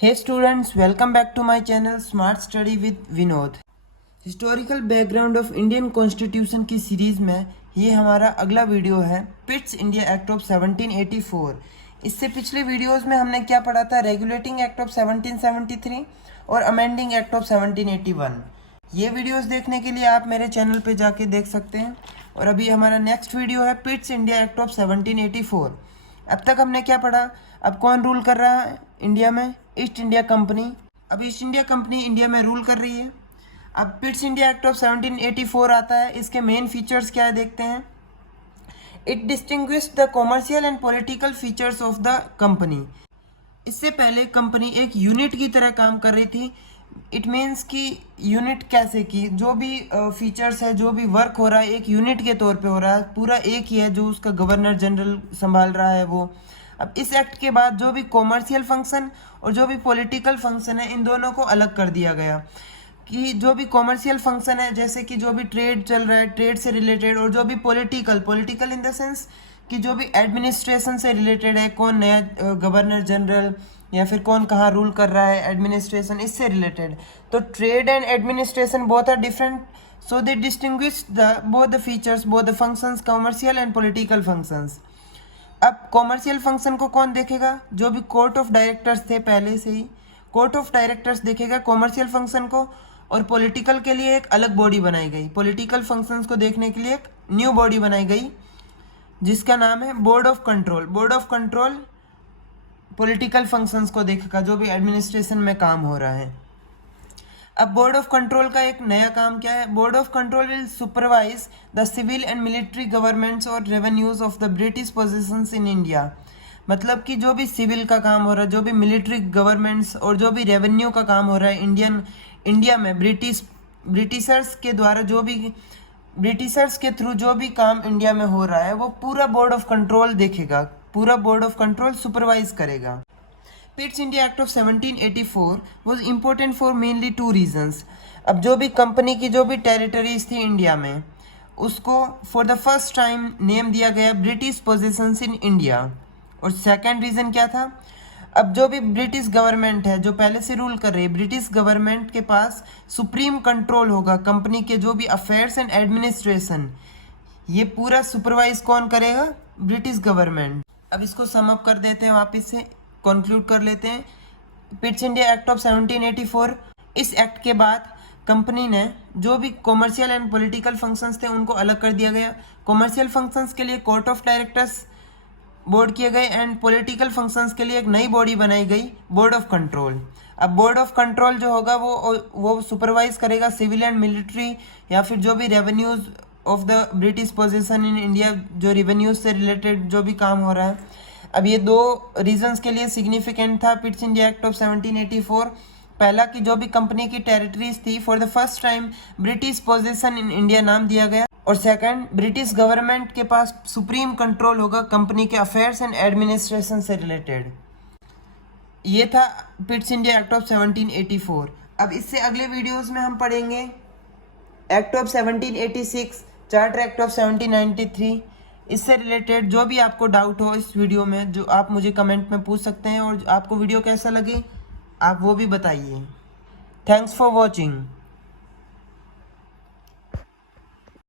Hey students, welcome back to my channel Smart Study with Vinod. Historical background of Indian constitution की series में ये हमारा अगला video है पिट्स इंडिया एक्ट ऑफ 1784। इससे पिछले वीडियोस में हमने क्या पढ़ा था? रेगुलेटिंग एक्ट ऑफ 1773 और अमेंडिंग एक्ट ऑफ 1781। ये वीडियोस देखने के लिए आप मेरे चैनल पे जाके देख सकते हैं। और अभी हमारा नेक्स्ट वीडियो है पिट्स इंडिया एक्ट ऑफ 1784। अब तक हमने क्या पढ़ा? अब कौन रूल कर रहा है इंडिया में? East India company. अब ईस्ट इंडिया कंपनी इंडिया में रूल कर रही है। अब पिट्स इंडिया एक्ट ऑफ 1784 आता है। इसके मेन फीचर्स क्या है देखते हैं। It distinguish the commercial and political features of the company. इससे पहले कंपनी एक यूनिट की तरह काम कर रही थी। इट मीन्स कि यूनिट कैसे की, जो भी फीचर्स है, जो भी वर्क हो रहा है, एक यूनिट के तौर पे हो रहा है। पूरा एक ही है जो उसका गवर्नर जनरल संभाल रहा है वो। अब इस एक्ट के बाद जो भी कॉमर्शियल फंक्शन और जो भी पॉलिटिकल फंक्शन है, इन दोनों को अलग कर दिया गया। कि जो भी कॉमर्शियल फंक्शन है, जैसे कि जो भी ट्रेड चल रहा है, ट्रेड से रिलेटेड, और जो भी पॉलिटिकल इन द सेंस कि जो भी एडमिनिस्ट्रेशन से रिलेटेड है, कौन नया गवर्नर जनरल या फिर कौन कहाँ रूल कर रहा है, एडमिनिस्ट्रेशन, इससे रिलेटेड। तो trade and administration both are different, so they distinguish the both the features, both the functions, commercial and political functions. अब कॉमर्शियल फंक्शन को कौन देखेगा? जो भी कोर्ट ऑफ डायरेक्टर्स थे पहले से ही, कोर्ट ऑफ डायरेक्टर्स देखेगा कॉमर्शियल फंक्शन को। और पॉलिटिकल के लिए एक अलग बॉडी बनाई गई। पॉलिटिकल फंक्शंस को देखने के लिए एक न्यू बॉडी बनाई गई जिसका नाम है board of control. Board of control political functions को देखेगा, जो भी एडमिनिस्ट्रेशन में काम हो रहा है। अब बोर्ड ऑफ कंट्रोल का एक नया काम क्या है? Board of control will supervise the civil and military governments और revenues of the British positions in India. मतलब कि जो भी सिविल का काम हो रहा है, जो भी मिलिट्री गवर्नमेंट्स और जो भी रेवेन्यू का काम हो रहा है इंडिया में ब्रिटिशर्स के द्वारा, जो भी ब्रिटिशर्स के थ्रू जो भी काम इंडिया में हो रहा है, वो पूरा बोर्ड ऑफ कंट्रोल देखेगा, पूरा बोर्ड ऑफ कंट्रोल सुपरवाइज करेगा। Pitt's India act of 1784 was important for mainly two reasons. अब जो भी कंपनी की जो भी टेरिटरीज थी इंडिया में, उसको for the first time name दिया गया ब्रिटिश पोजीशंस इन इंडिया। और सेकंड रीज़न क्या था? अब जो भी ब्रिटिश गवर्नमेंट है, जो पहले से रूल कर रही है, ब्रिटिश गवर्नमेंट के पास सुप्रीम कंट्रोल होगा कंपनी के जो भी अफेयर्स एंड एडमिनिस्ट्रेशन। ये पूरा सुपरवाइज कौन करेगा? British government. अब इसको सम अप कर देते हैं, वापस से कंक्लूड कर लेते हैं। पिट्स इंडिया एक्ट ऑफ 1784, इस एक्ट के बाद कंपनी ने जो भी कॉमर्शियल एंड पॉलिटिकल फंक्शंस थे उनको अलग कर दिया गया। कॉमर्शियल फंक्शंस के लिए कोर्ट ऑफ डायरेक्टर्स बोर्ड किए गए एंड पॉलिटिकल फंक्शंस के लिए एक नई बॉडी बनाई गई, बोर्ड ऑफ कंट्रोल। अब बोर्ड ऑफ कंट्रोल जो होगा वो सुपरवाइज करेगा सिविल एंड मिलिट्री या फिर जो भी revenues of the British position in India, जो रेवेन्यूज से रिलेटेड जो भी काम हो रहा है। अब ये दो रीजंस के लिए सिग्निफिकेंट था पिट्स इंडिया एक्ट ऑफ 1784। पहला कि जो भी कंपनी की टेरिटरीज थी, for the first time British position in India नाम दिया गया। और सेकंड, ब्रिटिश गवर्नमेंट के पास सुप्रीम कंट्रोल होगा कंपनी के अफेयर्स एंड एडमिनिस्ट्रेशन से रिलेटेड। ये था पिट्स इंडिया एक्ट ऑफ 1784। अब इससे अगले वीडियोस में हम पढ़ेंगे act of 1786, charter act of 1793। इससे रिलेटेड जो भी आपको डाउट हो इस वीडियो में, जो आप मुझे कमेंट में पूछ सकते हैं। और आपको वीडियो कैसा लगे आप वो भी बताइए। Thanks for watching.